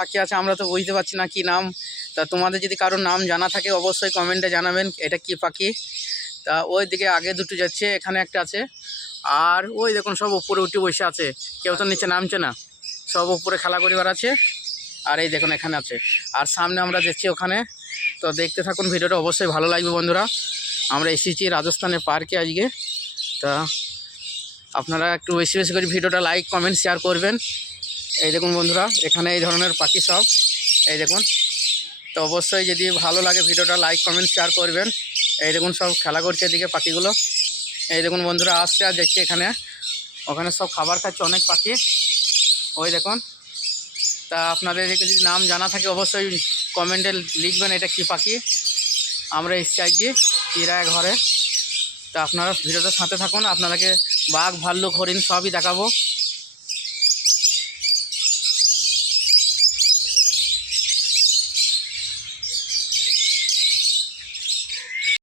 পাখি আছে আমরা তো বুঝতে পারছি না কি নাম। তা তোমাদের যদি কারোর নাম জানা থাকে অবশ্যই কমেন্টে জানাবেন এটা কি পাখি। তা ওই দিকে আগে দুটো যাচ্ছে, এখানে একটা আছে, আর ওই দেখুন সব উপরে উঠে বসে আছে, কেউ তো নিচে নামছে না, সব উপরে খেলা করিবার আছে। আর এই দেখুন এখানে আছে, আর সামনে আমরা যাচ্ছি ওখানে। তো দেখতে থাকুন ভিডিওটা, অবশ্যই ভালো লাগবে বন্ধুরা। আমরা এসেছি রাজস্থানের পার্কে আজকে। তা আপনারা একটু বেশি বেশি করে ভিডিওটা লাইক কমেন্ট শেয়ার করবেন। এই দেখুন বন্ধুরা এখানে এই ধরনের পাখি সব, এই দেখুন। তো অবশ্যই যদি ভালো লাগে ভিডিওটা লাইক কমেন্ট শেয়ার করবেন। এই দেখুন সব খেলা করছে এদিকে পাখিগুলো। এই দেখুন বন্ধুরা আসছে আর দেখছি এখানে, ওখানে সব খাবার খাচ্ছে অনেক পাখি, ওই দেখুন। তা আপনাদের যদি নাম জানা থাকে অবশ্যই কমেন্টে লিখবেন এটা কি পাখি। আমরা এসছি আজকে চিড়ায় ঘরে। তা আপনারা ভিডিওটার সাথে থাকুন, আপনাদেরকে বাঘ ভাল্লুক হরিণ সবই দেখাবো।